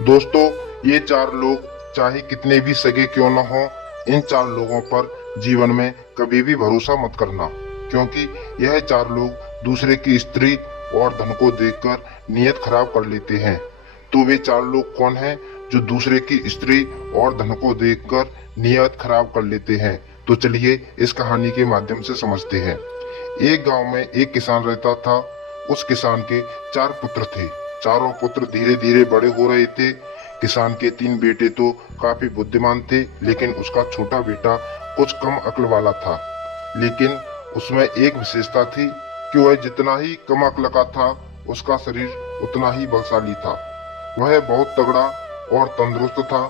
दोस्तों, ये चार लोग चाहे कितने भी सगे क्यों न हो, इन चार लोगों पर जीवन में कभी भी भरोसा मत करना, क्योंकि यह चार लोग दूसरे की स्त्री और धन को देखकर नीयत खराब कर लेते हैं। तो वे चार लोग कौन हैं जो दूसरे की स्त्री और धन को देखकर नीयत खराब कर लेते हैं? तो चलिए इस कहानी के माध्यम से समझते हैं। एक गांव में एक किसान रहता था। उस किसान के चार पुत्र थे। चारों पुत्र धीरे धीरे बड़े हो रहे थे। किसान के तीन बेटे तो काफी बुद्धिमान थे, लेकिन उसका छोटा बेटा कुछ कम अक्ल वाला था। लेकिन उसमें एक विशेषता थी कि वह जितना ही कम अक्ल का था, उसका शरीर उतना ही बलशाली था। वह बहुत तगड़ा और तंदुरुस्त था।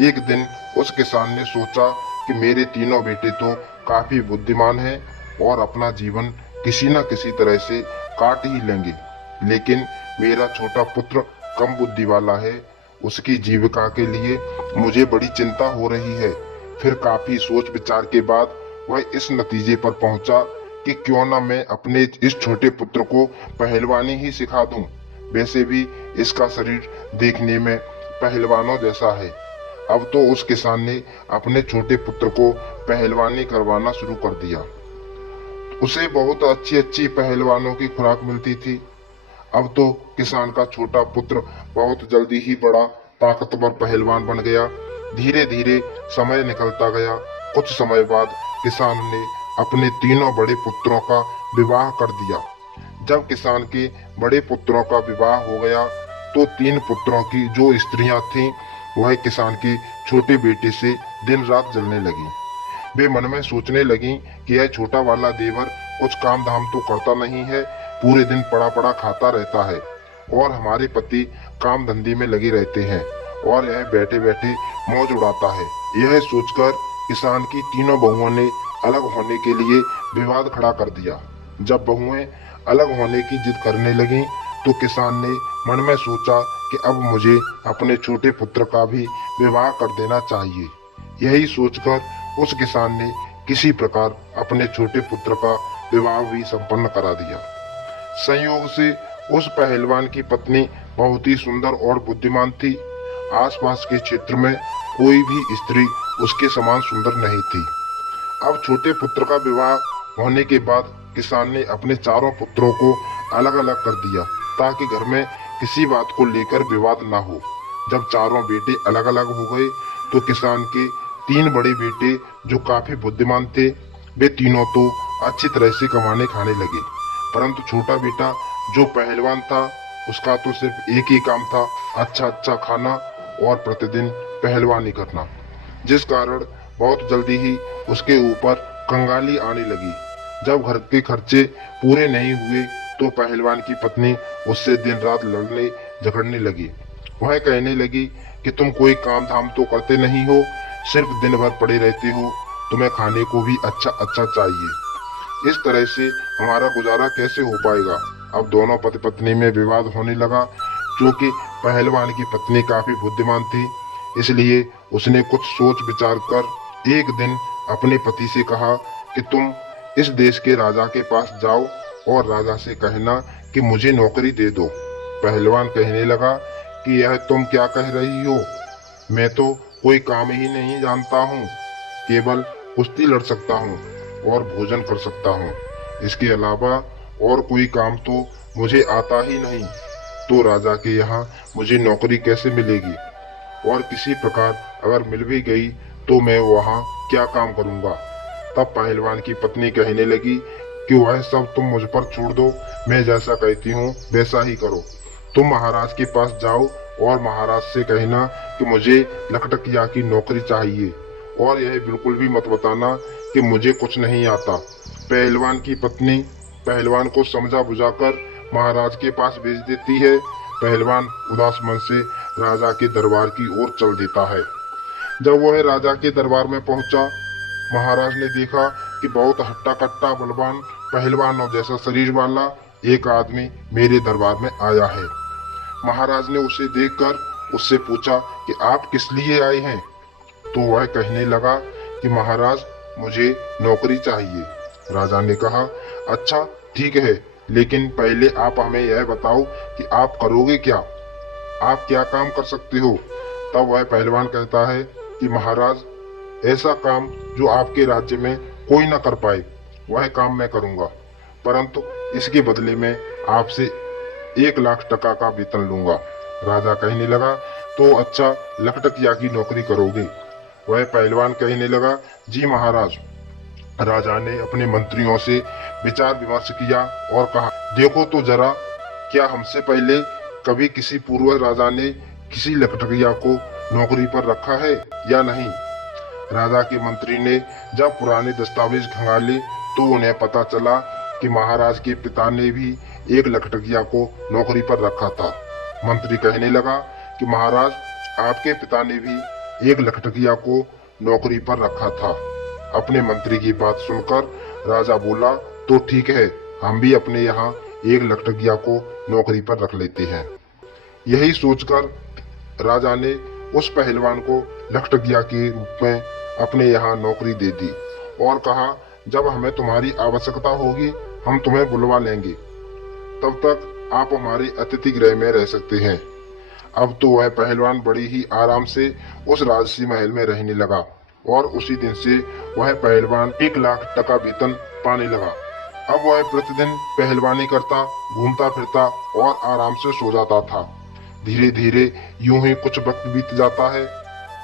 एक दिन उस किसान ने सोचा कि मेरे तीनों बेटे तो काफी बुद्धिमान हैं और अपना जीवन किसी न किसी तरह से काट ही लेंगे, लेकिन मेरा छोटा पुत्र कम बुद्धि वाला है। उसकी जीविका के लिए मुझे बड़ी चिंता हो रही है। फिर काफी सोच विचार के बाद वह इस नतीजे पर पहुंचा कि क्यों न मैं अपने इस छोटे पुत्र को पहलवानी ही सिखा दूं। वैसे भी इसका शरीर देखने में पहलवानों जैसा है। अब तो उस किसान ने अपने छोटे पुत्र को पहलवानी करवाना शुरू कर दिया। उसे बहुत अच्छी अच्छी पहलवानों की खुराक मिलती थी। अब तो किसान का छोटा पुत्र बहुत जल्दी ही बड़ा ताकतवर पहलवान बन गया। धीरे धीरे समय निकलता गया। कुछ समय बाद किसान ने अपने तीनों बड़े पुत्रों का विवाह कर दिया। जब किसान के बड़े पुत्रों का विवाह हो गया, तो तीन पुत्रों की जो स्त्रियां थीं, वह किसान के छोटे बेटे से दिन रात जलने लगी। वे मन में सोचने लगी कि यह छोटा वाला देवर कुछ काम धाम तो करता नहीं है, पूरे दिन पड़ा पड़ा खाता रहता है, और हमारे पति काम धंधे में लगे रहते हैं, और यह बैठे बैठे मौज उड़ाता है। यह सोचकर किसान की तीनों बहुओं ने अलग होने के लिए विवाद खड़ा कर दिया। जब बहुएं अलग होने की जिद करने लगी, तो किसान ने मन में सोचा कि अब मुझे अपने छोटे पुत्र का भी विवाह कर देना चाहिए। यही सोचकर उस किसान ने किसी प्रकार अपने छोटे पुत्र का विवाह भी संपन्न करा दिया। संयोग से उस पहलवान की पत्नी बहुत ही सुंदर और बुद्धिमान थी। आसपास के क्षेत्र में कोई भी स्त्री उसके समान सुंदर नहीं थी। अब छोटे पुत्र का विवाह होने के बाद किसान ने अपने चारों पुत्रों को अलग अलग कर दिया, ताकि घर में किसी बात को लेकर विवाद ना हो। जब चारों बेटे अलग अलग हो गए, तो किसान के तीन बड़े बेटे जो काफी बुद्धिमान थे, वे तीनों तो अच्छी तरह से कमाने खाने लगे। परंतु छोटा बेटा जो पहलवान था, उसका तो सिर्फ एक ही काम था, अच्छा अच्छा खाना और प्रतिदिन पहलवानी करना, जिस कारण बहुत जल्दी ही उसके ऊपर कंगाली आने लगी। जब घर के खर्चे पूरे नहीं हुए, तो पहलवान की पत्नी उससे दिन रात लड़ने झगड़ने लगी। वह कहने लगी कि तुम कोई काम धाम तो करते नहीं हो, सिर्फ दिन भर पड़े रहते हो, तुम्हें खाने को भी अच्छा अच्छा चाहिए। इस तरह से हमारा गुजारा कैसे हो पाएगा? अब दोनों पति पत्नी में विवाद होने लगा। क्योंकि पहलवान की पत्नी काफी बुद्धिमान थी, इसलिए उसने कुछ सोच विचार कर एक दिन अपने पति से कहा कि तुम इस देश के राजा के पास जाओ और राजा से कहना कि मुझे नौकरी दे दो। पहलवान कहने लगा कि यह तुम क्या कह रही हो? मैं तो कोई काम ही नहीं जानता हूँ, केवल कुश्ती लड़ सकता हूँ और भोजन कर सकता हूँ। इसके अलावा और कोई काम तो मुझे आता ही नहीं। तो राजा के यहाँ मुझे नौकरी कैसे मिलेगी? और किसी प्रकार अगर मिल भी गई, तो मैं वहाँ क्या काम करूँगा? तब पहलवान की पत्नी कहने लगी कि वह सब तुम मुझ पर छोड़ दो, मैं जैसा कहती हूँ वैसा ही करो। तुम महाराज के पास जाओ और महाराज से कहना कि मुझे लखटकिया की नौकरी चाहिए, और यह बिल्कुल भी मत बताना कि मुझे कुछ नहीं आता। पहलवान की पत्नी पहलवान को समझा बुझाकर महाराज के पास भेज देती है। पहलवान उदास मन से राजा के दरबार की ओर चल देता है। जब वह राजा के दरबार में पहुंचा, महाराज ने देखा कि बहुत हट्टा कट्टा बलवान पहलवानों जैसा शरीर वाला एक आदमी मेरे दरबार में आया है। महाराज ने उसे देखकर उससे पूछा कि आप किस लिए आए हैं? तो वह कहने लगा कि महाराज, मुझे नौकरी चाहिए। राजा ने कहा, अच्छा ठीक है, लेकिन पहले आप हमें यह बताओ कि आप करोगे क्या? आप क्या काम कर सकते हो? तब वह पहलवान कहता है कि महाराज, ऐसा काम जो आपके राज्य में कोई न कर पाए वह काम मैं करूंगा, परंतु इसके बदले में आपसे 1 लाख टका का वेतन लूंगा। राजा कहने लगा, तो अच्छा लखटकिया की नौकरी करोगे? वह पहलवान कहने लगा, जी महाराज। राजा ने अपने मंत्रियों से विचार विमर्श किया और कहा, देखो तो जरा, क्या हमसे पहले कभी किसी पूर्व राजा ने किसी लखटकिया को नौकरी पर रखा है या नहीं? राजा के मंत्री ने जब पुराने दस्तावेज खंगाले तो उन्हें पता चला कि महाराज के पिता ने भी एक लखटकिया को नौकरी पर रखा था। मंत्री कहने लगा कि महाराज, आपके पिता ने भी एक लखटकिया को नौकरी पर रखा था। अपने मंत्री की बात सुनकर राजा बोला, तो ठीक है, हम भी अपने यहाँ एक लखटकिया को नौकरी पर रख लेते हैं। यही सोचकर राजा ने उस पहलवान को लखटकिया के रूप में अपने यहाँ नौकरी दे दी और कहा, जब हमें तुम्हारी आवश्यकता होगी हम तुम्हें बुलवा लेंगे, तब तक आप हमारे अतिथि गृह में रह सकते हैं। अब तो वह पहलवान बड़ी ही आराम से उस राजसी महल में रहने लगा और उसी दिन से वह पहलवान 1 लाख टका वेतन पाने लगा। अब वह प्रतिदिन पहलवानी करता, घूमता फिरता और आराम से सो जाता था। धीरे धीरे यूं ही कुछ वक्त बीत जाता है।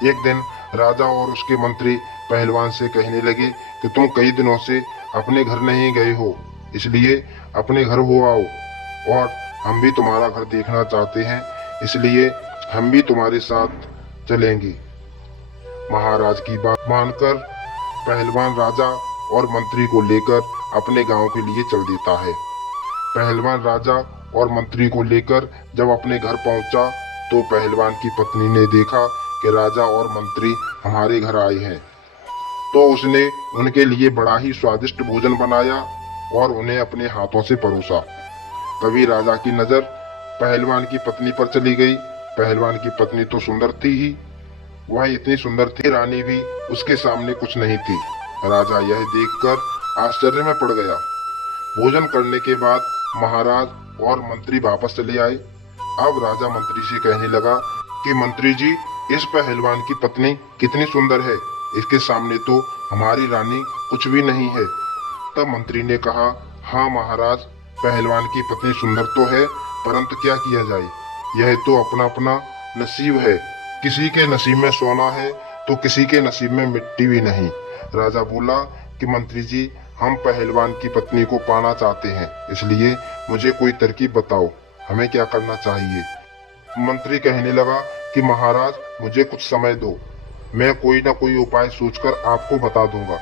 एक दिन राजा और उसके मंत्री पहलवान से कहने लगे कि तुम कई दिनों से अपने घर नहीं गए हो, इसलिए अपने घर हो आओ, और हम भी तुम्हारा घर देखना चाहते हैं, इसलिए हम भी तुम्हारे साथ चलेंगे। महाराज की बात मानकर पहलवान राजा और मंत्री को लेकर अपने गांव के लिए चल देता है। पहलवान राजा और मंत्री को लेकर जब अपने घर पहुंचा तो पहलवान की पत्नी ने देखा कि राजा और मंत्री हमारे घर आए हैं, तो उसने उनके लिए बड़ा ही स्वादिष्ट भोजन बनाया और उन्हें अपने हाथों से परोसा। तभी राजा की नजर पहलवान की पत्नी पर चली गई। पहलवान की पत्नी तो सुंदर थी ही, वह इतनी सुंदर थी रानी भी उसके सामने कुछ नहीं थी। राजा यह देखकर आश्चर्य में पड़ गया। भोजन करने के बाद महाराज और मंत्री वापस चले आए। अब राजा मंत्री से कहने लगा कि मंत्री जी, इस पहलवान की पत्नी कितनी सुंदर है, इसके सामने तो हमारी रानी कुछ भी नहीं है। तब मंत्री ने कहा, हाँ महाराज, पहलवान की पत्नी सुंदर तो है, परंतु क्या किया जाए, यह तो अपना अपना नसीब है। किसी के नसीब में सोना है तो किसी के नसीब में मिट्टी भी नहीं। राजा बोला कि मंत्री जी, हम पहलवान की पत्नी को पाना चाहते हैं, इसलिए मुझे कोई तरकीब बताओ, हमें क्या करना चाहिए? मंत्री कहने लगा कि महाराज, मुझे कुछ समय दो, मैं कोई ना कोई उपाय सोचकर आपको बता दूंगा।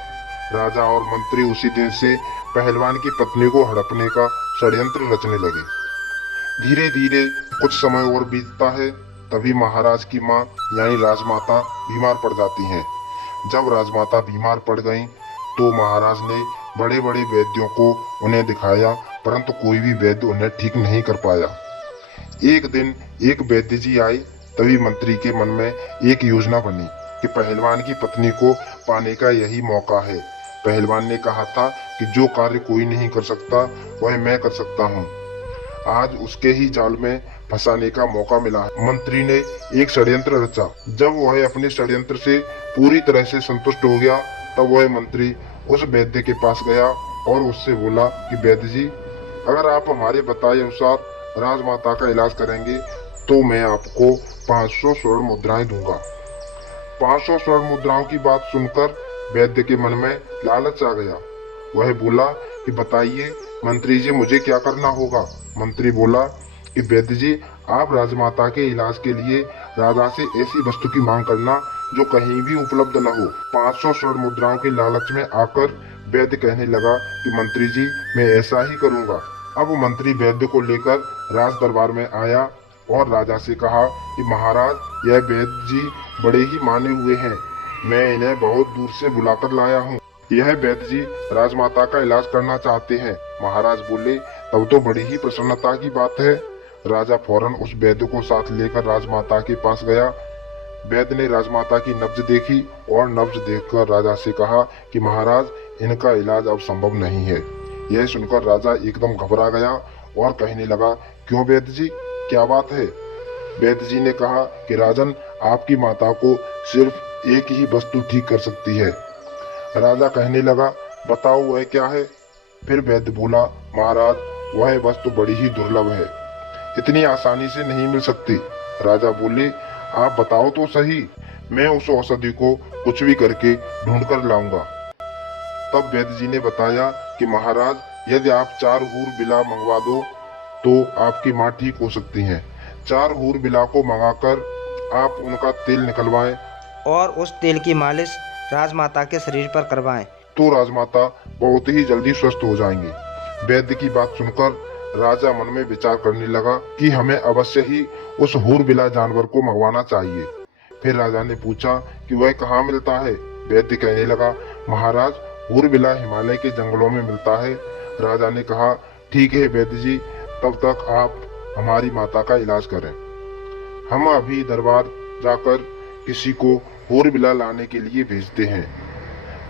राजा और मंत्री उसी दिन से पहलवान की पत्नी को हड़पने का षड्यंत्र रचने लगे। धीरे धीरे कुछ समय और बीतता है। तभी महाराज की माँ यानी राजमाता बीमार पड़ जाती हैं। जब राजमाता बीमार पड़ गईं, तो महाराज ने बड़े बड़े वैद्यों को उन्हें दिखाया, परंतु कोई भी वैद्य उन्हें ठीक नहीं कर पाया। एक दिन एक वैद्य जी आए। तभी मंत्री के मन में एक योजना बनी कि पहलवान की पत्नी को पाने का यही मौका है। पहलवान ने कहा था कि जो कार्य कोई नहीं कर सकता वह मैं कर सकता हूँ। आज उसके ही जाल में फंसाने का मौका मिला है। मंत्री ने एक षड्यंत्र रचा। जब वह अपने षड्यंत्र से पूरी तरह से संतुष्ट हो गया, तब वह मंत्री उस वैद्य के पास गया और उससे बोला कि वैद्य जी, अगर आप हमारे बताए अनुसार राजमाता का इलाज करेंगे तो मैं आपको 500 स्वर्ण मुद्राएं दूंगा। 500 स्वर्ण मुद्राओं की बात सुनकर वैद्य के मन में लालच आ गया। वह बोला कि बताइए मंत्री जी, मुझे क्या करना होगा? मंत्री बोला कि वैद्य जी, आप राजमाता के इलाज के लिए राजा से ऐसी वस्तु की मांग करना जो कहीं भी उपलब्ध न हो। 500 स्वर्ण मुद्राओं के लालच में आकर वैद्य कहने लगा कि मंत्री जी, मैं ऐसा ही करूंगा। अब मंत्री वैद्य को लेकर राज दरबार में आया और राजा से कहा कि महाराज, यह वैद्य जी बड़े ही माने हुए हैं, मैं इन्हें बहुत दूर से बुलाकर लाया हूँ। यह वैद्य जी राजमाता का इलाज करना चाहते हैं। महाराज बोले, तब तो बड़ी ही प्रसन्नता की बात है। राजा फौरन उस वैद्य को साथ लेकर राजमाता के पास गया। वैद्य ने राजमाता की नब्ज देखी और नब्ज देखकर राजा से कहा कि महाराज, इनका इलाज अब संभव नहीं है। यह सुनकर राजा एकदम घबरा गया और कहने लगा, क्यों वैद्य जी, क्या बात है? वैद्य जी ने कहा कि राजन, आपकी माता को सिर्फ एक ही वस्तु ठीक कर सकती है। राजा कहने लगा, बताओ वह क्या है? फिर वैद्य बोला, महाराज, वह वस्तु बड़ी ही दुर्लभ है, इतनी आसानी से नहीं मिल सकती। राजा बोले, आप बताओ तो सही, मैं उस औषधि को कुछ भी करके ढूंढ कर लाऊंगा। तब वैद्य जी ने बताया कि महाराज, यदि आप 4 हूर बिला मंगवा दो तो आपकी माँ ठीक हो सकती हैं। 4 हूर बिला को मंगाकर आप उनका तेल निकलवाएं और उस तेल की मालिश राजमाता के शरीर पर करवाएं। तो राजमाता बहुत ही जल्दी स्वस्थ हो जाएंगी। वैद्य की बात सुनकर राजा मन में विचार करने लगा कि हमें अवश्य ही उस हूर बिला जानवर को मंगवाना चाहिए। फिर राजा ने पूछा कि वह कहाँ मिलता है? वैद्य कहने लगा, महाराज, हूर बिला हिमालय के जंगलों में मिलता है। राजा ने कहा, ठीक है वैद्य जी, तब तक आप हमारी माता का इलाज करें। हम अभी दरबार जाकर किसी को हूर बिला लाने के लिए भेजते हैं।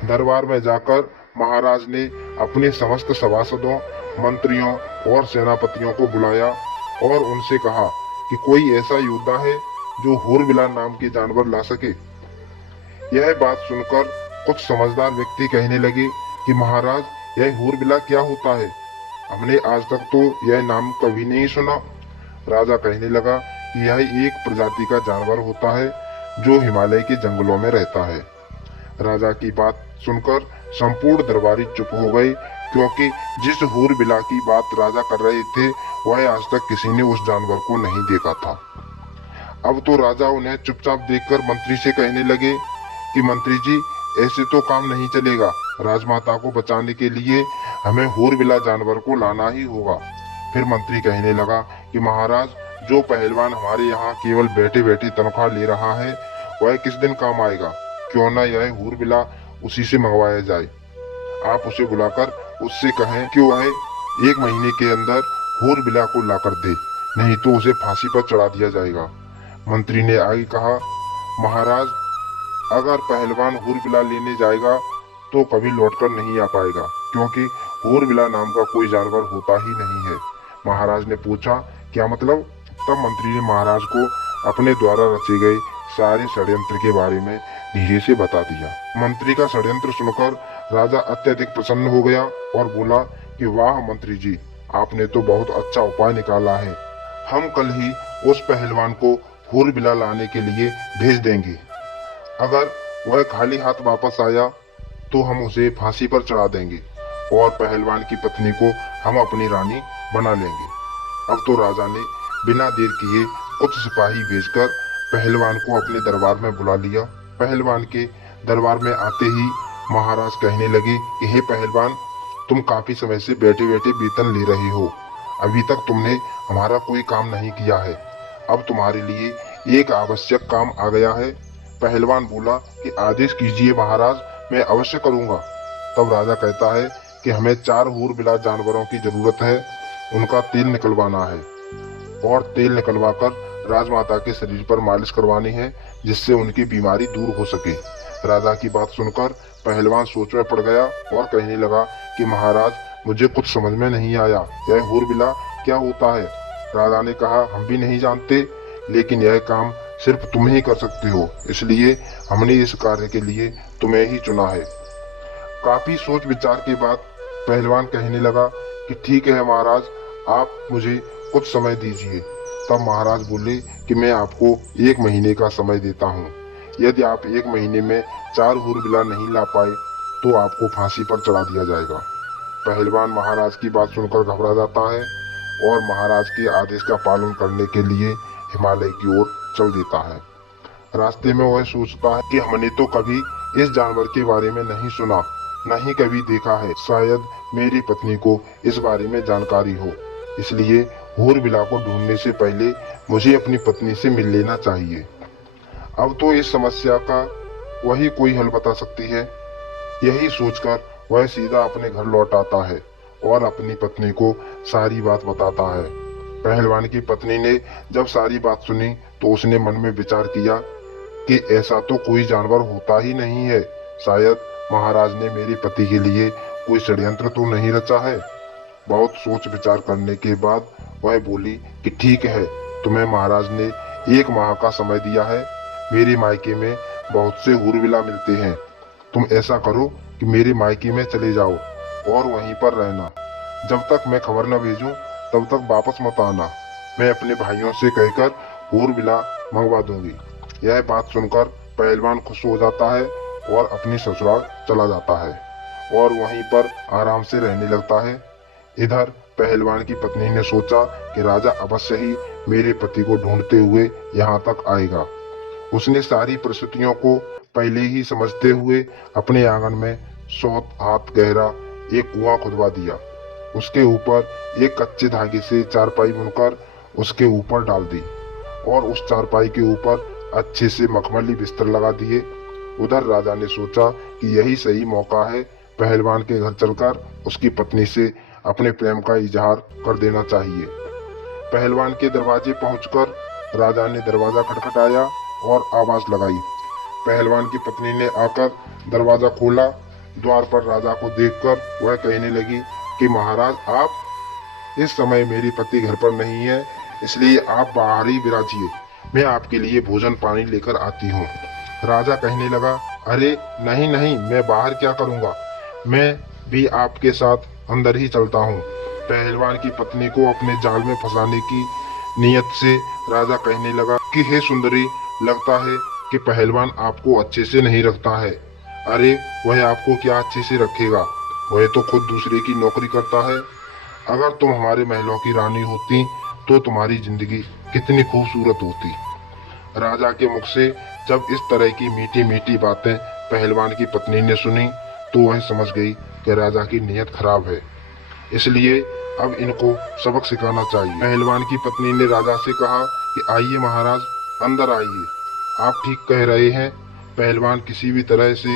दरबार में जाकर महाराज ने अपने समस्त सभासदों, मंत्रियों और सेनापतियों को बुलाया और उनसे कहा कि कोई ऐसा योद्धा है जो हूर बिला नाम के जानवर ला सके। यह बात सुनकर कुछ समझदार व्यक्ति कहने लगे कि महाराज, यह हूर बिला क्या होता है? हमने आज तक तो यह नाम कभी नहीं सुना। राजा कहने लगा कि यह एक प्रजाति का जानवर होता है जो हिमालय के जंगलों में रहता है। राजा की बात सुनकर संपूर्ण दरबारी चुप हो गए, क्योंकि जिस हूर बिला की बात राजा कर रहे थे वह आज तक किसी ने उस जानवर को नहीं देखा था। अब तो राजा उन्हें चुपचाप देखकर मंत्री से कहने लगे कि मंत्री जी, ऐसे तो काम नहीं चलेगा। राजमाता को बचाने के लिए हमें हूर बिला जानवर को लाना ही होगा। फिर मंत्री कहने लगा कि महाराज, जो पहलवान हमारे यहाँ केवल बैठे बैठे तनख्वाह ले रहा है वह किस दिन काम आएगा? क्यों ना यह हूर बिला उसी से मंगवाया जाए। आप उसे बुलाकर उससे कहें कि वह 1 महीने के अंदर हूर बिला को लाकर दे, नहीं तो उसे फांसी पर चढ़ा दिया जाएगा। मंत्री ने आगे कहा, महाराज, अगर पहलवान हूर बिला लेने जाएगा तो कभी लौटकर नहीं आ पाएगा, क्योंकि हूर बिला नाम का कोई जानवर होता ही नहीं है। महाराज ने पूछा, क्या मतलब? तब मंत्री ने महाराज को अपने द्वारा रचे गए सारे षड्यंत्र के बारे में धीरे से बता दिया। मंत्री का षड्यंत्र सुनकर राजा अत्यधिक प्रसन्न हो गया और बोला कि वाह मंत्री जी, आपने तो बहुत अच्छा उपाय निकाला है। हम कल ही उस पहलवान को हूर बिला लाने के लिए भेज देंगे। अगर वह खाली हाथ वापस आया तो हम उसे फांसी पर चढ़ा देंगे और पहलवान की पत्नी को हम अपनी रानी बना लेंगे। अब तो राजा ने बिना देर किए कुछ सिपाही भेजकर पहलवान को अपने दरबार में बुला लिया। पहलवान के दरबार में आते ही महाराज कहने लगे कि हे पहलवान, तुम काफी समय से बैठे बैठे वेतन ले रहे हो, अभी तक तुमने हमारा कोई काम नहीं किया है। अब तुम्हारे लिए एक आवश्यक काम आ गया है। पहलवान बोला कि आदेश कीजिए महाराज, मैं अवश्य करूंगा। तब राजा कहता है कि हमें 4 हूर बिला जानवरों की जरूरत है, उनका तेल निकलवाना है और तेल निकलवाकर राजमाता के शरीर पर मालिश करवानी है, जिससे उनकी बीमारी दूर हो सके। राजा की बात सुनकर पहलवान सोच में पड़ गया और कहने लगा कि महाराज, मुझे कुछ समझ में नहीं आया, यह हूर बिला क्या होता है? राजा ने कहा, हम भी नहीं जानते, लेकिन यह काम सिर्फ तुम ही कर सकते हो, इसलिए हमने इस कार्य के लिए तुम्हें ही चुना है। काफी सोच विचार के बाद पहलवान कहने लगा कि ठीक है महाराज, आप मुझे कुछ समय दीजिए। तब महाराज बोले कि मैं आपको 1 महीने का समय देता हूँ। यदि आप 1 महीने में 4 हूर बिला नहीं ला पाए तो आपको फांसी पर चढ़ा दिया जाएगा। पहलवान महाराज की बात सुनकर घबरा जाता है और महाराज के आदेश का पालन करने के लिए हिमालय की ओर चल देता है। रास्ते में वह सोचता है कि हमने तो कभी इस जानवर के बारे में नहीं सुना, न ही कभी देखा है। शायद मेरी पत्नी को इस बारे में जानकारी हो, इसलिए हूर बिला को ढूंढने से पहले मुझे अपनी पत्नी से मिल लेना चाहिए। अब तो इस समस्या का वही कोई हल बता सकती है। यही सोचकर वह सीधा अपने घर लौट आता है और अपनी पत्नी को सारी बात बताता है। पहलवान की पत्नी ने जब सारी बात सुनी तो उसने मन में विचार किया कि ऐसा तो कोई जानवर होता ही नहीं है, शायद महाराज ने मेरे पति के लिए कोई षड्यंत्र तो नहीं रचा है। बहुत सोच विचार करने के बाद वह बोली कि ठीक है, तुम्हें महाराज ने 1 माह का समय दिया है। मेरे मायके में बहुत से हुरविला मिलते हैं। तुम ऐसा करो कि मेरे मायके में चले जाओ और वहीं पर रहना। जब तक मैं खबर न भेजूं तब तक वापस मत आना। मैं अपने भाइयों से कहकर हुरविला मंगवा दूंगी। यह बात सुनकर पहलवान खुश हो जाता है और अपनी ससुराल चला जाता है और वहीं पर आराम से रहने लगता है। इधर पहलवान की पत्नी ने सोचा कि राजा अवश्य ही मेरे पति को ढूंढते हुए यहाँ तक आएगा। उसने सारी परिस्थितियों को पहले ही समझते हुए अपने आंगन में 100 हाथ गहरा एक कुआं खुदवा दिया। उसके ऊपर एक कच्चे धागे से चारपाई बुनकर उसके ऊपर डाल दी और उस चारपाई के ऊपर अच्छे से मखमली बिस्तर लगा दिए। उधर राजा ने सोचा कि यही सही मौका है, पहलवान के घर चलकर उसकी पत्नी से अपने प्रेम का इजहार कर देना चाहिए। पहलवान के दरवाजे पहुंचकर राजा ने दरवाजा खटखटाया और आवाज लगाई। पहलवान की पत्नी ने आकर दरवाजा खोला। द्वार पर राजा को देखकर वह कहने लगी कि महाराज, आप इस समय मेरे पति घर पर नहीं है, इसलिए आप बाहर ही विराजिए। मैं आपके लिए भोजन पानी लेकर आती हूँ। राजा कहने लगा, अरे नहीं नहीं, मैं बाहर क्या करूँगा, मैं भी आपके साथ अंदर ही चलता हूँ। पहलवान की पत्नी को अपने जाल में फंसाने की नियत से राजा कहने लगा कि हे सुंदरी, लगता है कि पहलवान आपको अच्छे से नहीं रखता है। अरे वह आपको क्या अच्छे से रखेगा, वह तो खुद दूसरे की नौकरी करता है। अगर तुम हमारे महलों की रानी होती तो तुम्हारी जिंदगी कितनी खूबसूरत होती। राजा के मुख से जब इस तरह की मीठी मीठी बातें पहलवान की पत्नी ने सुनी तो वह समझ गई कि राजा की नीयत खराब है, इसलिए अब इनको सबक सिखाना चाहिए। पहलवान की पत्नी ने राजा से कहा कि आइए महाराज, अंदर आइए। आप ठीक कह रहे हैं, पहलवान किसी भी तरह से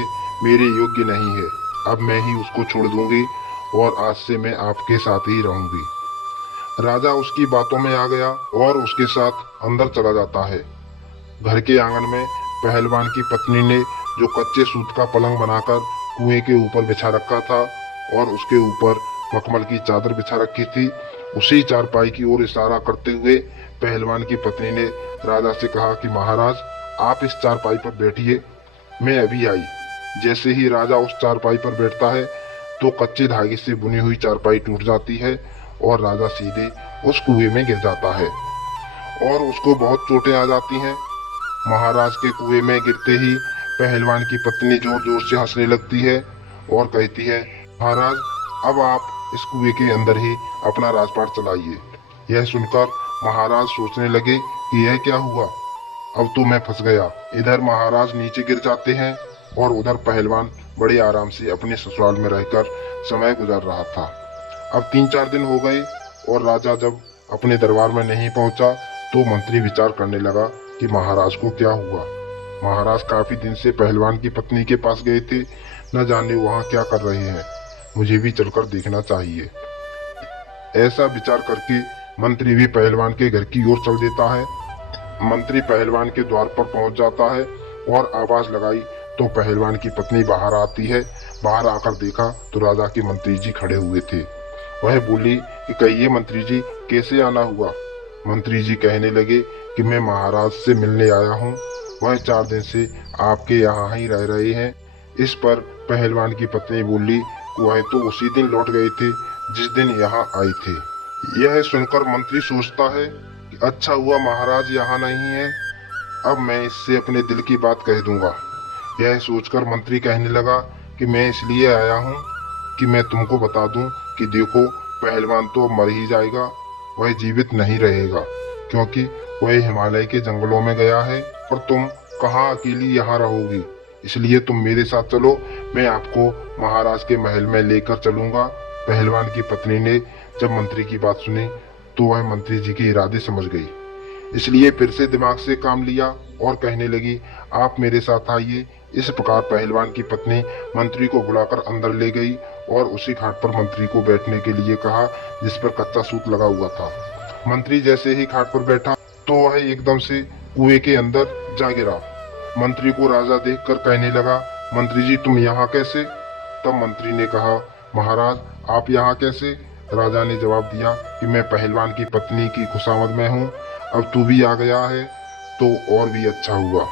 मेरे योग्य नहीं है। अब मैं ही उसको छोड़ दूंगी और आज से मैं आपके साथ ही रहूंगी। राजा उसकी बातों में आ गया और उसके साथ अंदर चला जाता है। घर के आंगन में पहलवान की पत्नी ने जो कच्चे सूत का पलंग बनाकर कुएं के ऊपर बिछा रखा था और उसके ऊपर मखमल की चादर बिछा रखी थी, उसी चारपाई की ओर इशारा करते हुए पहलवान की पत्नी ने राजा से कहा कि महाराज, आप इस चारपाई पर बैठिए, मैं अभी आई। जैसे ही राजा उस चारपाई पर बैठता है तो कच्चे धागे से बुनी हुई चारपाई टूट जाती है और राजा सीधे उस कुएं में गिर जाता है और उसको बहुत चोटें आ जाती हैं। महाराज के कुएं में गिरते ही पहलवान की पत्नी जोर जोर से हंसने लगती है और कहती है, महाराज, अब आप इस कुएं के अंदर ही अपना राजपाट चलाइए। यह सुनकर महाराज सोचने लगे कि यह क्या हुआ, अब तो मैं फंस गया। इधर महाराज नीचे गिर जाते हैं और उधर पहलवान बड़े आराम से अपने ससुराल में रहकर समय गुजार रहा था। अब 3-4 दिन हो गए और राजा जब अपने दरबार में नहीं पहुंचा तो मंत्री विचार करने लगा कि महाराज को क्या हुआ। महाराज काफी दिन से पहलवान की पत्नी के पास गए थे, न जाने वहां क्या कर रहे हैं, मुझे भी चलकर देखना चाहिए। ऐसा विचार करके मंत्री भी पहलवान के घर की ओर चल देता है। मंत्री पहलवान के द्वार पर पहुंच जाता है और आवाज लगाई तो पहलवान की पत्नी बाहर आती है। बाहर आकर देखा तो राजा के मंत्री जी खड़े हुए थे। वह बोली कि कहिए मंत्री जी, कैसे आना हुआ। मंत्री जी कहने लगे कि मैं महाराज से मिलने आया हूँ, वह 4 दिन से आपके यहाँ ही रह रहे हैं। इस पर पहलवान की पत्नी बोली, वह तो उसी दिन लौट गए थे जिस दिन यहाँ आए थे। यह सुनकर मंत्री सोचता है कि अच्छा हुआ महाराज यहाँ नहीं है, अब मैं इससे अपने दिल की बात कह दूंगा। यह सोचकर मंत्री कहने लगा कि मैं इसलिए आया हूँ कि मैं तुमको बता दूं कि देखो, पहलवान तो मर ही जाएगा, वह जीवित नहीं रहेगा, क्योंकि वह हिमालय के जंगलों में गया है और तुम कहाँ अकेली यहाँ रहोगी। इसलिए तुम मेरे साथ चलो, मैं आपको महाराज के महल में लेकर चलूंगा। पहलवान की पत्नी ने जब मंत्री की बात सुनी तो वह मंत्री जी के इरादे समझ गई, इसलिए फिर से दिमाग से काम लिया और कहने लगी, आप मेरे साथ आइए। इस प्रकार पहलवान की पत्नी मंत्री को बुलाकर अंदर ले गई और उसी खाट पर मंत्री को बैठने के लिए कहा जिस पर कच्चा सूत लगा हुआ था। मंत्री जैसे ही खाट पर बैठा तो वह एकदम से कुएं के अंदर जा गिरा। मंत्री को राजा देखकर कहने लगा, मंत्री जी, तुम यहाँ कैसे। तब मंत्री ने कहा, महाराज, आप यहाँ कैसे। राजा ने जवाब दिया कि मैं पहलवान की पत्नी की खुशामद में हूँ, अब तू भी आ गया है तो और भी अच्छा हुआ।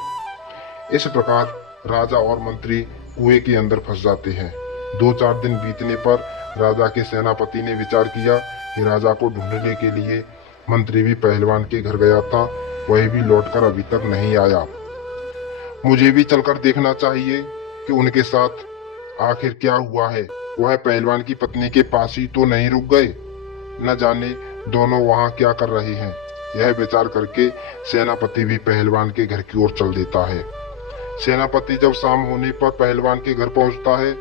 इस प्रकार राजा और मंत्री कुएं के अंदर फंस जाते हैं। 2-4 दिन बीतने पर राजा के सेनापति ने विचार किया कि राजा को ढूंढने के लिए मंत्री भी पहलवान के घर गया था, वह भी लौटकर अभी तक नहीं आया। मुझे भी चलकर देखना चाहिए कि उनके साथ आखिर क्या हुआ है। वह पहलवान की पत्नी के पास ही तो नहीं रुक गए, न जाने दोनों वहां क्या कर रहे हैं। यह विचार करके सेनापति भी पहलवान के घर की ओर चल देता है। सेनापति जब शाम होने पर पहलवान के घर पहुंचता है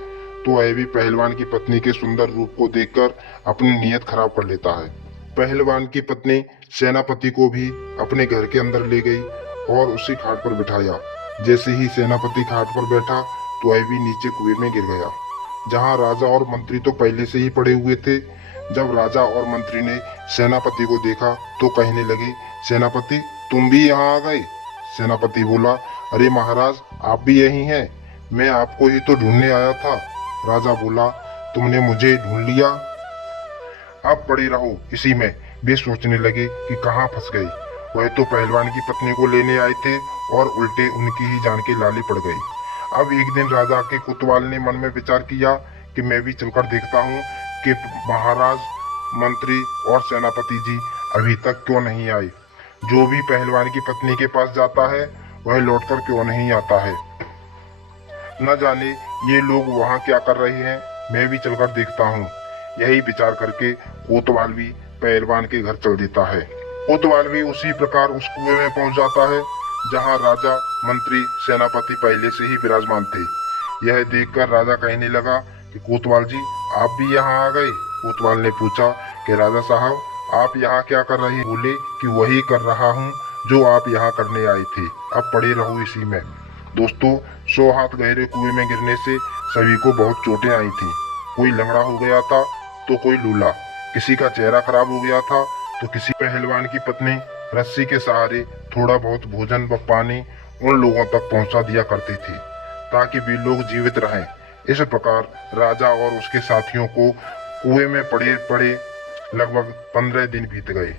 तो वह भी पहलवान की पत्नी के सुंदर रूप को देखकर अपनी नीयत खराब कर लेता है। पहलवान की पत्नी सेनापति को भी अपने घर के अंदर ले गई और उसी खाट पर बिठाया। जैसे ही सेनापति खाट पर बैठा तो वह भी नीचे कुएं में गिर गया, जहां राजा और मंत्री तो पहले से ही पड़े हुए थे। जब राजा और मंत्री ने सेनापति को देखा तो कहने लगे, सेनापति तुम भी यहाँ आ गए। सेनापति बोला, अरे महाराज आप भी यही हैं, मैं आपको ही तो ढूंढने आया था। राजा बोला, तुमने मुझे ढूंढ लिया, अब पड़े रहो इसी में। वे सोचने लगे कि कहाँ फंस गए। वह तो पहलवान की पत्नी को लेने आए थे और उल्टे उनकी ही जान के लाले पड़ गए। अब एक दिन राजा के कोतवाल ने मन में विचार किया कि मैं भी चलकर देखता हूँ कि महाराज, मंत्री और सेनापति जी अभी तक क्यों नहीं आए। जो भी पहलवान की पत्नी के पास जाता है वह लौटकर क्यों नहीं आता है। न जाने ये लोग वहाँ क्या कर रहे हैं, मैं भी चलकर देखता हूँ। यही विचार करके कोतवाल भी पहलवान के घर चल देता है। कोतवाल भी उसी प्रकार उस कुएं में पहुंच जाता है जहां राजा, मंत्री, सेनापति पहले से ही विराजमान थे। यह देखकर राजा कहने लगा कि कोतवाल जी आप भी यहाँ आ गए। कोतवाल ने पूछा कि राजा साहब आप यहाँ क्या कर रहे हैं। बोले कि वही कर रहा हूँ जो आप यहाँ करने आए थे, अब पड़े रहो इसी में। दोस्तों 100 हाथ गहरे कुएं में गिरने से सभी को बहुत चोटें आई थी। कोई लंगड़ा हो गया था तो कोई लूला, किसी का चेहरा खराब हो गया था तो किसी पहलवान की पत्नी रस्सी के सहारे थोड़ा बहुत भोजन व पानी उन लोगों तक पहुंचा दिया करती थी ताकि वे लोग जीवित रहें। इस प्रकार राजा और उसके साथियों को कुएं में पड़े पड़े लगभग 15 दिन बीत गए।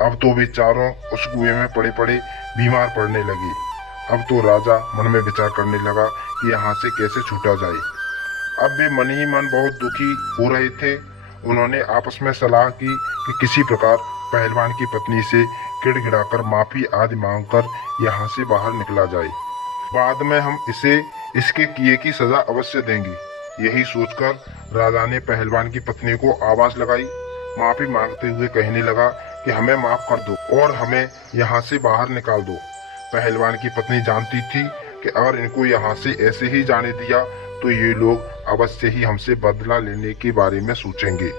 अब तो वे चारों उस कुएं में पड़े पड़े बीमार पड़ने लगे। अब तो राजा मन में विचार करने लगा कि यहाँ से कैसे छूटा जाए। अब वे मन ही मन बहुत दुखी हो रहे थे। उन्होंने आपस में सलाह की कि किसी प्रकार पहलवान की पत्नी से गिड़गिड़ाकर माफी आदि मांगकर यहाँ से बाहर निकला जाए। बाद में हम इसे इसके किए की सजा अवश्य देंगे। यही सोचकर राजा ने पहलवान की पत्नी को आवाज लगाई। माफी मांगते हुए कहने लगा कि हमें माफ कर दो और हमें यहाँ से बाहर निकाल दो। पहलवान की पत्नी जानती थी कि अगर इनको यहाँ से ऐसे ही जाने दिया तो ये लोग अवश्य ही हमसे बदला लेने के बारे में सोचेंगे,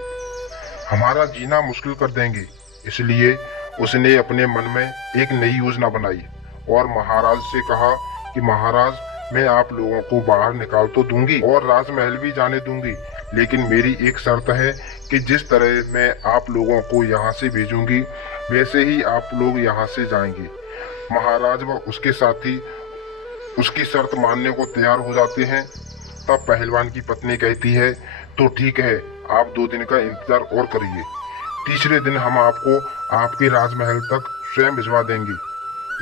हमारा जीना मुश्किल कर देंगे। इसलिए उसने अपने मन में एक नई योजना बनाई और महाराज से कहा कि महाराज मैं आप लोगों को बाहर निकाल तो दूंगी और राजमहल भी जाने दूंगी, लेकिन मेरी एक शर्त है कि जिस तरह मैं आप लोगों को यहाँ से भेजूंगी वैसे ही आप लोग यहाँ से जाएंगे। महाराज व उसके साथी उसकी शर्त मानने को तैयार हो जाते हैं। तब पहलवान की पत्नी कहती है, तो ठीक है, आप 2 दिन का इंतजार और करिए। तीसरे दिन हम आपको आपके राजमहल तक स्वयं भिजवा देंगे।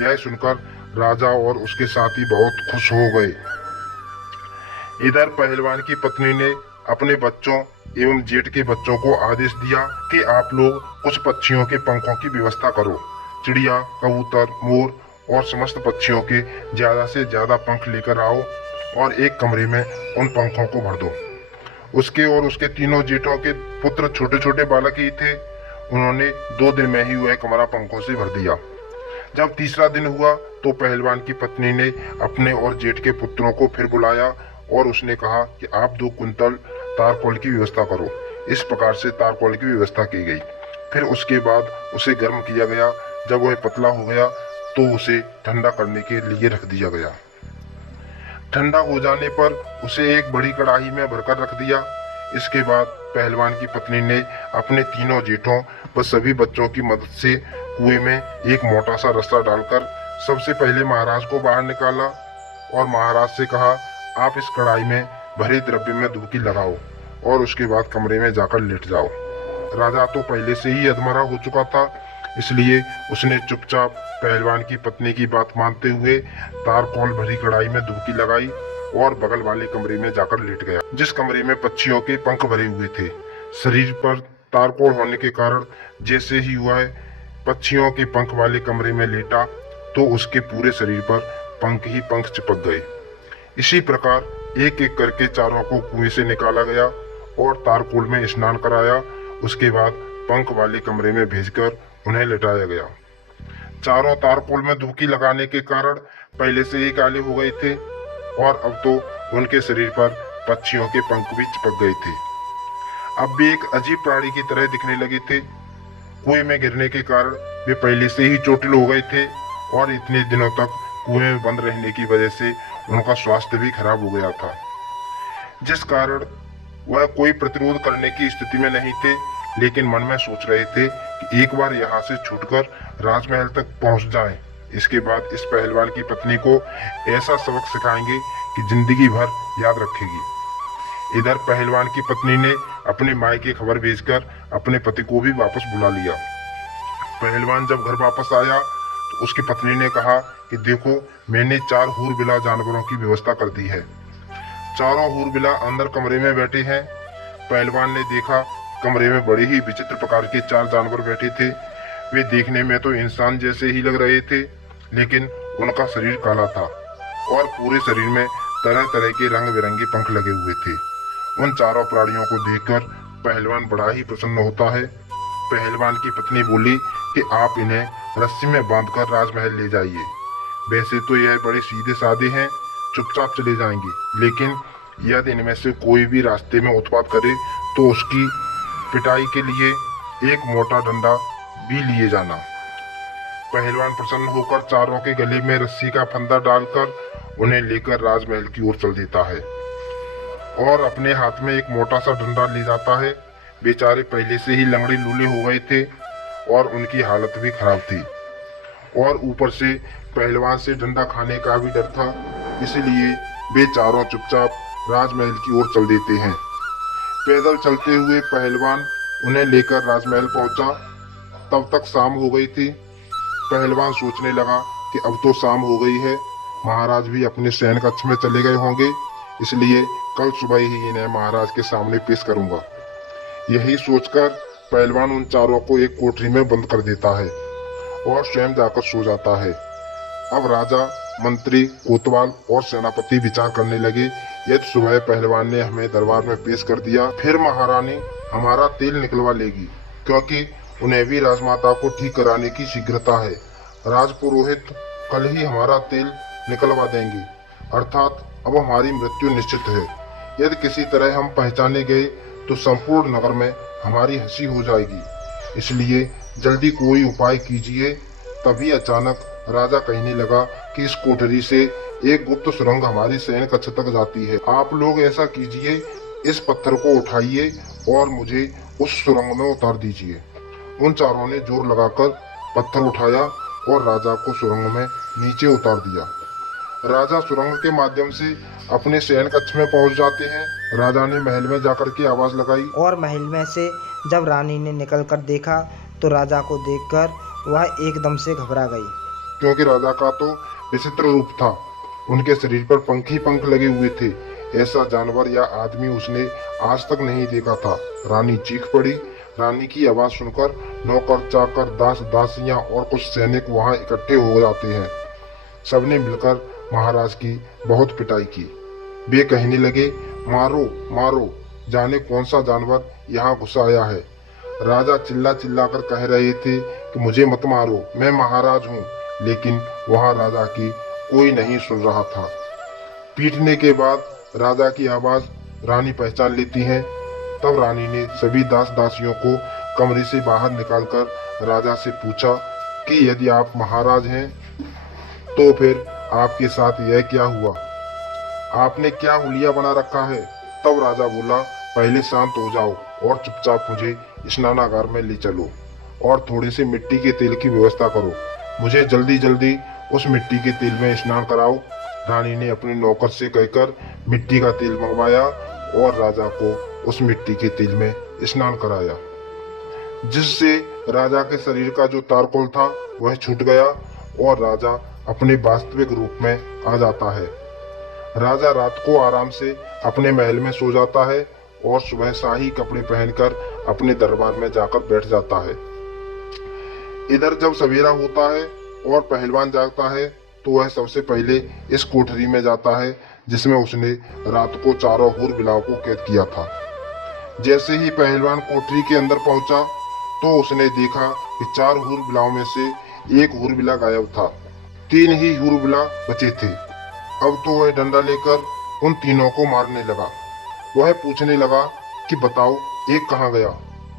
यह सुनकर राजा और उसके साथी बहुत खुश हो गए। इधर पहलवान की पत्नी ने अपने बच्चों एवं जेठ के बच्चों को आदेश दिया कि आप लोग कुछ पक्षियों के पंखों की व्यवस्था करो। चिड़िया, कबूतर, मोर और समस्त पक्षियों के ज्यादा से ज्यादा पंख लेकर आओ और एक कमरे में उन पंखों को भर दो। उसके और उसके तीनों जेठों के पुत्र छोटे छोटे बालक ही थे। उन्होंने 2 दिन में ही वह कमरा पंखों से भर दिया। जब तीसरा दिन हुआ तो पहलवान की पत्नी ने अपने और जेठ के पुत्रों को फिर बुलाया और उसने कहा कि आप 2 कुंतल तारकोल की व्यवस्था करो। इस प्रकार से तारकोल की व्यवस्था की गई। फिर उसके बाद उसे गर्म किया गया। जब वह पतला हो गया तो उसे ठंडा करने के लिए रख दिया गया। ठंडा हो जाने पर उसे एक बड़ी कढ़ाई में भरकर रख दिया। इसके बाद पहलवान की पत्नी ने अपने तीनों जेठों व सभी बच्चों की मदद से कुएं में एक मोटा सा रस्सा डालकर सबसे पहले महाराज को बाहर निकाला और महाराज से कहा, आप इस कढ़ाई में भरे द्रव्य में डुबकी लगाओ और उसके बाद कमरे में जाकर लेट जाओ। राजा तो पहले से ही अधमरा हो चुका था, इसलिए उसने चुपचाप पहलवान की पत्नी की बात मानते हुए तारकोल भरी कढ़ाई में डुबकी लगाई और बगल वाले कमरे में जाकर लेट गया, जिस कमरे में पक्षियों के पंख भरे हुए थे। शरीर पर तारकोल होने के कारण जैसे ही हुआ है पक्षियों के पंख वाले कमरे में लेटा तो उसके पूरे शरीर पर पंख ही पंख चिपक गए। इसी प्रकार एक एक करके चारों को कुएं से निकाला गया और तारकोल में स्नान कराया। उसके बाद पंख वाले कमरे में भेजकर उन्हें लिटाया गया। चारों तारकोल में डुबकी लगाने के कारण पहले से ही काले हो गए थे और अब तो उनके शरीर पर पक्षियों के पंख भी चिपक गए थे। अब भी एक अजीब प्राणी की तरह दिखने लगे थे। कुएं में गिरने के कारण वे पहले से ही चोटिल हो गए थे और इतने दिनों तक कुएं में बंद रहने की वजह से उनका स्वास्थ्य भी खराब हो गया था, जिस कारण वह कोई प्रतिरोध करने की स्थिति में नहीं थे। लेकिन मन में सोच रहे थे कि एक बार यहाँ से छूटकर राजमहल तक पहुँच जाएं। इसके बाद इस पहलवान की पत्नी को ऐसा सबक सिखाएंगे कि जिंदगी भर याद रखेगी। इधर पहलवान की पत्नी ने अपने मायके खबर भेजकर अपने पति को भी वापस बुला लिया। पहलवान जब घर वापस आया तो उसकी पत्नी ने कहा कि देखो, मैंने 4 हूरबिला जानवरों की व्यवस्था कर दी है। चारों हूरबिला अंदर कमरे में बैठे हैं। पहलवान ने देखा कमरे में बड़े ही विचित्र प्रकार के 4 जानवर बैठे थे। वे देखने में तो इंसान जैसे ही लग रहे थे, लेकिन उनका शरीर काला था और पूरे शरीर में तरह तरह के रंग बिरंगे पंख लगे हुए थे। उन चारों प्राणियों को देखकर पहलवान बड़ा ही प्रसन्न होता है। पहलवान की पत्नी बोली कि आप इन्हें रस्सी में बांधकर राजमहल ले जाइए। वैसे तो यह बड़े सीधे साधे हैं, चुपचाप चले जाएंगे, लेकिन यदि इनमें से कोई भी रास्ते में उत्पात करे तो उसकी पिटाई के लिए एक मोटा डंडा भी लिए जाना। पहलवान प्रसन्न होकर चारों के गले में रस्सी का फंदा डालकर उन्हें लेकर राजमहल की ओर चल देता है और अपने हाथ में एक मोटा सा डंडा ले जाता है। बेचारे पहले से ही लंगड़े लूले हो गए थे और उनकी हालत भी खराब थी और ऊपर से पहलवान से डंडा खाने का भी डर था, इसलिए वे चारों चुपचाप राजमहल की ओर चल देते हैं। पैदल चलते हुए पहलवान उन्हें लेकर राजमहल पहुंचा। तब तक शाम हो गई थी। पहलवान सोचने लगा कि अब तो शाम हो गई है, महाराज भी अपने शयन कक्ष में चले गए होंगे, इसलिए कल सुबह ही इन्हें महाराज के सामने पेश करूंगा। यही सोचकर पहलवान उन चारों को एक कोठरी में बंद कर देता है और स्वयं जाकर सो जाता है। अब राजा, मंत्री, कोतवाल और सेनापति विचार करने लगे, यदि सुबह पहलवान ने हमें दरबार में पेश कर दिया फिर महारानी हमारा तेल निकलवा लेगी, क्योंकि उन्हें भी राजमाता को ठीक कराने की शीघ्रता है। राजपुरोहित कल ही हमारा तेल निकलवा देंगे, अर्थात अब हमारी मृत्यु निश्चित है। यदि किसी तरह हम पहचाने गए तो संपूर्ण नगर में हमारी हंसी हो जाएगी, इसलिए जल्दी कोई उपाय कीजिए। तभी अचानक राजा कहने लगा कि इस कोठरी से एक गुप्त सुरंग हमारी शयन कक्ष तक जाती है। आप लोग ऐसा कीजिए, इस पत्थर को उठाइए और मुझे उस सुरंग में उतार दीजिए। उन चारों ने जोर लगाकर पत्थर उठाया और राजा को सुरंग में नीचे उतार दिया। राजा सुरंग के माध्यम से अपने शयन कक्ष में पहुंच जाते हैं। राजा ने महल में जाकर के आवाज लगाई और महल में से जब रानी ने निकलकर देखा तो राजा को देखकर वह एकदम से घबरा गई, क्योंकि राजा का तो विचित्र रूप था। उनके शरीर पर पंख ही पंख लगे हुए थे। ऐसा जानवर या आदमी उसने आज तक नहीं देखा था। रानी चीख पड़ी। रानी की आवाज सुनकर नौकर, चाकर, दास, दासियां और कुछ सैनिक वहां इकट्ठे हो जाते हैं। सबने मिलकर महाराज की बहुत पिटाई की। वे कहने लगे, मारो मारो, जाने कौन सा जानवर यहाँ घुस आया है। राजा चिल्ला चिल्ला कर कह रहे थे कि मुझे मत मारो, मैं महाराज हूँ, लेकिन वहाँ राजा की कोई नहीं सुन रहा था। पीटने के बाद राजा की आवाज रानी पहचान लेती है। तब रानी ने सभी दास दासियों को कमरे से बाहर निकालकर राजा से पूछा कि यदि आप महाराज हैं तो फिर आपके साथ यह क्या हुआ, आपने क्या हुलिया बना रखा है। तब राजा बोला, पहले शांत हो जाओ और चुपचाप मुझे स्नानागार में ले चलो और थोड़े से मिट्टी के तेल की व्यवस्था करो। मुझे जल्दी जल्दी उस मिट्टी के तेल में स्नान कराओ। रानी ने अपने नौकर से कहकर मिट्टी का तेल मंगवाया और राजा को उस मिट्टी के तेल में स्नान कराया, जिससे राजा के शरीर का जो तारकोल था वह छूट गया और राजा अपने वास्तविक रूप में आ जाता है। राजा रात को आराम से अपने महल में सो जाता है और सुबह शाही कपड़े पहनकर अपने दरबार में जाकर बैठ जाता है। इधर जब सवेरा होता है और पहलवान जागता है तो वह सबसे पहले इस कोठरी में जाता है जिसमें उसने रात को चारों हूर-बिलाव को कैद किया था। जैसे ही पहलवान कोठरी के अंदर पहुंचा तो उसने देखा कि 4 हूर-बिलाव में से एक हूर-बिला गायब था। 3 ही हूर-बिला बचे थे। अब तो वह डंडा लेकर उन तीनों को मारने लगा। वह पूछने लगा कि बताओ एक कहाँ गया।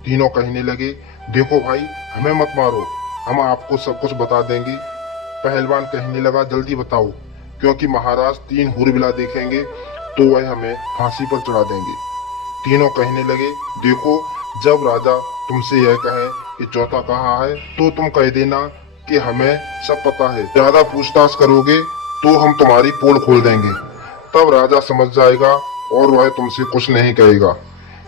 तीनों कहने लगे, देखो भाई, हमें मत मारो, हम आपको सब कुछ बता देंगे। पहलवान कहने लगा, जल्दी बताओ, क्योंकि महाराज 3 हूर-बिला देखेंगे तो वह हमें फांसी पर चढ़ा देंगे। तीनों कहने लगे, देखो, जब राजा तुमसे यह कहे कि चौथा कहाँ है तो तुम कह देना कि हमें सब पता है। ज्यादा पूछताछ करोगे तो हम तुम्हारी पोल खोल देंगे। तब राजा समझ जाएगा और वह तुमसे कुछ नहीं कहेगा।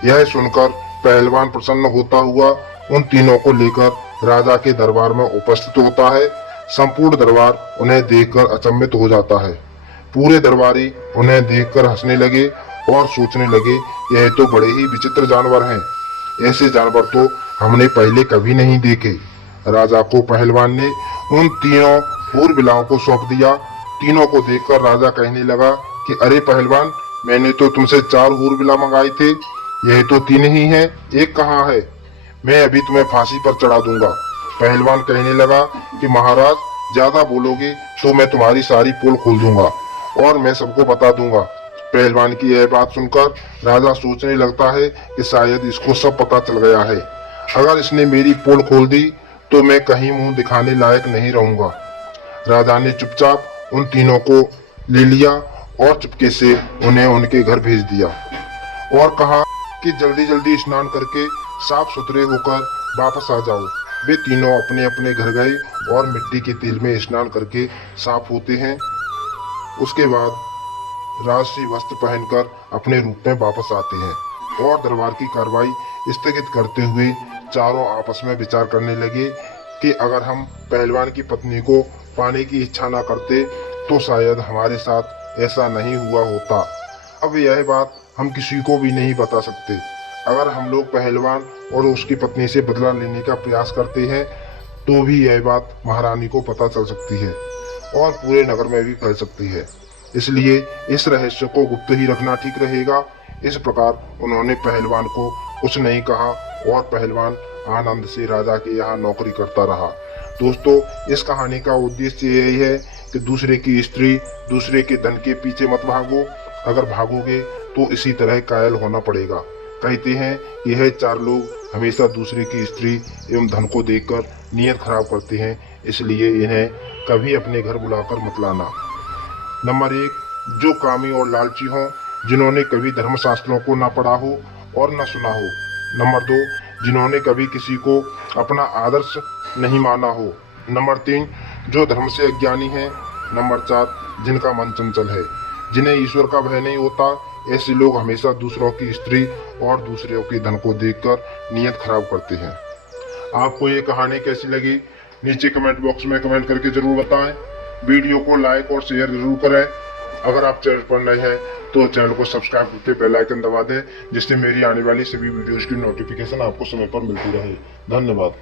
यह सुनकर पहलवान प्रसन्न होता हुआ उन तीनों को लेकर राजा के दरबार में उपस्थित होता है। संपूर्ण दरबार उन्हें देखकर अचंभित हो जाता है। पूरे दरबारी उन्हें देखकर हंसने लगे और सोचने लगे, यह तो बड़े ही विचित्र जानवर हैं। ऐसे जानवर तो हमने पहले कभी नहीं देखे। राजा को पहलवान ने उन तीनों हूर-बिलाओं को सौंप दिया। तीनों को देखकर राजा कहने लगा कि अरे पहलवान, मैंने तो तुमसे 4 हूर-बिला मंगाए थे, यह तो 3 ही हैं, एक कहाँ है? मैं अभी तुम्हें फांसी पर चढ़ा दूंगा। पहलवान कहने लगा कि महाराज, ज्यादा बोलोगे तो मैं तुम्हारी सारी पोल खोल दूंगा और मैं सबको बता दूंगा। पहलवान की यह बात सुनकर राजा सोचने लगता है कि शायद इसको सब पता चल गया है। अगर इसने मेरी पोल खोल दी तो मैं कहीं मुंह दिखाने लायक नहीं रहूंगा। राजा ने चुपचाप उन तीनों को ले लिया और चुपके से उन्हें उनके घर भेज दिया और कहा कि जल्दी जल्दी स्नान करके साफ सुथरे होकर वापस आ जाओ। वे तीनों अपने अपने घर गए और मिट्टी के तेल में स्नान करके साफ होते हैं। उसके बाद राजसी वस्त्र पहनकर अपने रूप में वापस आते हैं और दरबार की कार्रवाई स्थगित करते हुए चारों आपस में विचार करने लगे कि अगर हम पहलवान की पत्नी को पाने की इच्छा न करते तो शायद हमारे साथ ऐसा नहीं हुआ होता। अब यह बात हम किसी को भी नहीं बता सकते। अगर हम लोग पहलवान और उसकी पत्नी से बदला लेने का प्रयास करते हैं तो भी यह बात महारानी को पता चल सकती है और पूरे नगर में भी फैल सकती है। इसलिए इस रहस्य को गुप्त ही रखना ठीक रहेगा। इस प्रकार उन्होंने पहलवान को कुछ नहीं कहा और पहलवान आनंद से राजा के यहाँ नौकरी करता रहा। दोस्तों, इस कहानी का उद्देश्य यही है कि दूसरे की स्त्री, दूसरे के धन के पीछे मत भागो। अगर भागोगे तो इसी तरह कायल होना पड़ेगा। कहते हैं कि यह 4 लोग हमेशा दूसरे की स्त्री एवं धन को देखकर नीयत खराब करते हैं, इसलिए इन्हें कभी अपने घर बुलाकर मत लाना। नंबर 1, जो कामी और लालची हों, जिन्होंने कभी धर्मशास्त्रों को न पढ़ा हो और न सुना हो। नंबर 2, जिन्होंने कभी किसी को अपना आदर्श नहीं माना हो। नंबर 3, जो धर्म से अज्ञानी हैं। नंबर 4, जिनका मन चंचल है, जिन्हें ईश्वर का भय नहीं होता। ऐसे लोग हमेशा दूसरों की स्त्री और दूसरों के धन को देखकर नीयत खराब करते हैं। आपको ये कहानी कैसी लगी नीचे कमेंट बॉक्स में कमेंट करके जरूर बताएं। वीडियो को लाइक और शेयर जरूर करें। अगर आप चैनल पर नए हैं तो चैनल को सब्सक्राइब करके बेल आइकन दबा दें, जिससे मेरी आने वाली सभी वीडियोस की नोटिफिकेशन आपको समय पर मिलती रहे। धन्यवाद।